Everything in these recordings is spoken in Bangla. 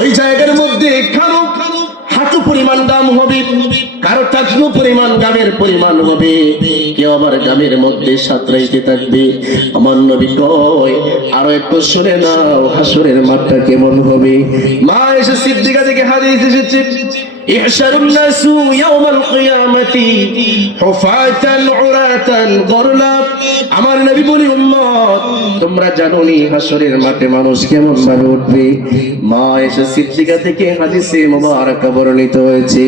ওই জায়গার মধ্যে কারো হাঁটু পরিমাণ দাম হবে, কারো টাকনু পরিমাণ গামের পরিমাণ হবে, কেউ আবার গামের মধ্যে সাঁতরাইতে থাকবে। আমার নবী কয় আরো একটু শুনে নাও হাসরের মাঠটা কেমন হবে। মা এসে সিদ্দিকা থেকে হাদিস এসেছে, ইহশারুন নাসু ইয়াউমাল কিয়ামাতি হুফাতান উরাতান গরলা। আমার নবী বলি উম্মত তোমরা জানো নি হাসরের মাঠে মানুষ কেমন ভাবে উঠবে। মা এসে সিদ্দিকা থেকে হাদিসে মুবারাকা বর্ণিত হয়েছে।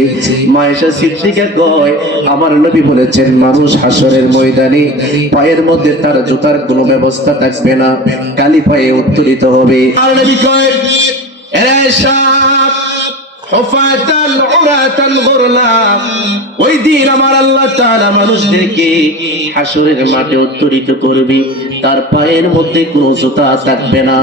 মা এসে সিদ্দিকা কয় আমার নবী বলেছেন মানুষ হাসরের ময়দানে পায়ের মধ্যে তার জুতার কোনো ব্যবস্থা থাকবে না, খালি পায়ে উত্তোলিত হবে। আর নবী কয় হুফাতান উরাতান গুরলা, ওই দিন আমার আল্লাহ তাআলা মানুষদেরকে হাসরের মাঠে উত্তোলিত করবে, তার পায়ের মধ্যে কোনো জুতা থাকবে না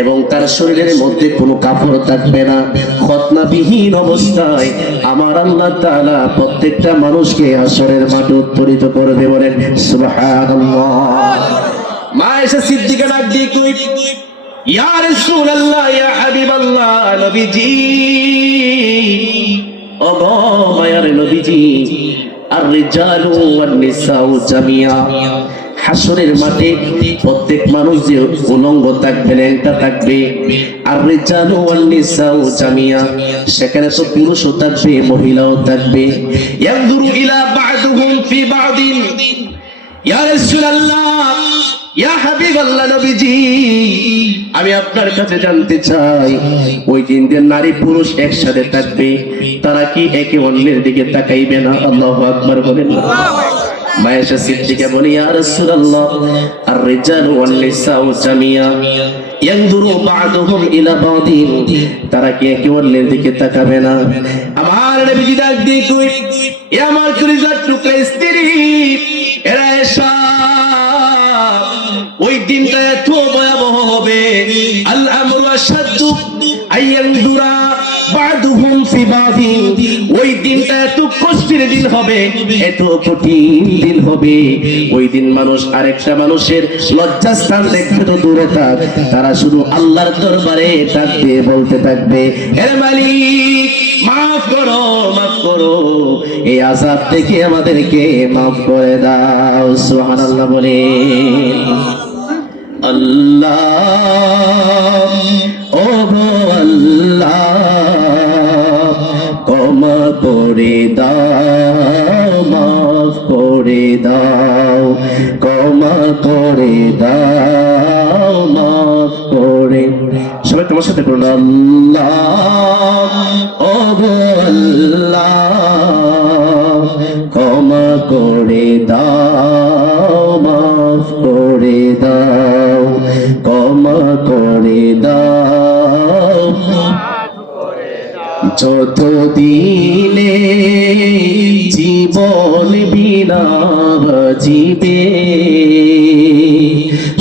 এবং তার শরীরের মধ্যে কোনো কাপড় থাকবে না। খতনাবিহীন অবস্থায় আমার আল্লাহ তাআলা প্রত্যেকটা মানুষকে হাসরের মাঠে উত্তোলিত করবে। বলেন সুবহানাল্লাহ। মা এসে সিদ্দিকা ডাক দিয়ে কই ইয়া রাসূলুল্লাহ ইয়া হাবিবাল্লাহ, নবীজি ও গো মায়ার নবীজি, আর রিজালু ওয়ান নিসাউ জামিয়া, হাসরের মাঠে প্রত্যেক মানুষ যে উলঙ্গ থাকবে ল্যাংটা থাকবে, আর রিজালু ওয়ান নিসাউ জামিয়া, সেখানে তো পুরুষও থাকবে মহিলাও থাকবে। ইয়ানজুরু ইলা বা'দুহুম ফি বা'দিন, ইয়া রাসূলুল্লাহ ইয়া হাবিবাল্লাহ, নবীজি আমি আপনার কাছে জানতে চাই ওই দিন যে নারী পুরুষ একসাথে থাকবে তারা কি একে অন্যের দিকে তাকাইবে না? আল্লাহু আকবার বলেন। মায়েশা সিদ্দিকা বলি ইয়া রাসূলুল্লাহ আর রিজালু ওয়ান নিসাউ জামিয়া ইয়ানজুরু বা'দুহুম ইলা বা'দিন, তারা কি একে অন্যের দিকে তাকাবে না? আমার নবীজি ডাক দিয়ে কই এ আমার কলিজার টুকরা স্ত্রী, এরা এসা ওই দিনটা এত ভয়াবহ হবে, আল আমরু আশাদ্দু আইয়ানজুরা বা'দুহুম ফি বা'দিন, ওই দিনটা এত কষ্টের দিন হবে, এত কঠিন দিন হবে। ওই দিন মানুষ আরেকটা মানুষের লজ্জাস্থান দেখবে তো দূরে থাক, তারা শুধু আল্লাহর দরবারে ডাক দিয়ে বলতে থাকবে হে মালিক মাফ করো মাফ করো, এই আযাব থেকে আমাদেরকে মাফ করে দাও। সুবহানাল্লাহ বলে আল্লাহ ও গো আল্লাহ ক্ষমা করে দাও, মাফ করে দাও, ক্ষমা করে দাও, মাফ করে। সবাই তোমার সাথে বলুন আল্লাহ ও গো আল্লাহ ক্ষমা করে দাও, মাফ করে দাও, ক্ষমা করে দাও। যত দিনে জীবন বিনা জীবে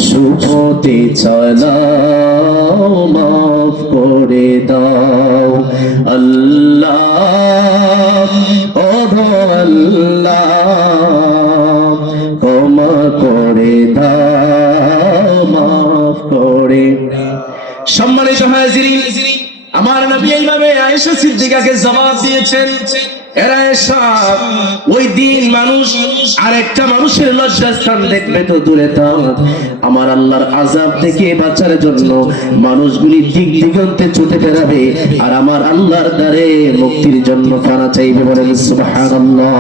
সুপথে চালাও, মাফ করে দাও আল্লাহ ও আল্লাহ ক্ষমা করে দাও, মাফ করে। সম্মানিত হাজিরিন, আমার নবী এইভাবে আয়েশা সিদ্দিকাকে জবাব দিয়েছেন, এরা এসব ওই দিন মানুষ আরেকটা মানুষের লজ্জাস্থান দেখবে তো দূরে থাক, আমার আল্লাহর আযাব থেকে বাঁচার জন্য মানুষগুলি দিক দিগন্তে ছুটে বেড়াবে আর আমার আল্লাহর দ্বারে মুক্তির জন্য কানা চাইবে। বলেন সুবহানাল্লাহ।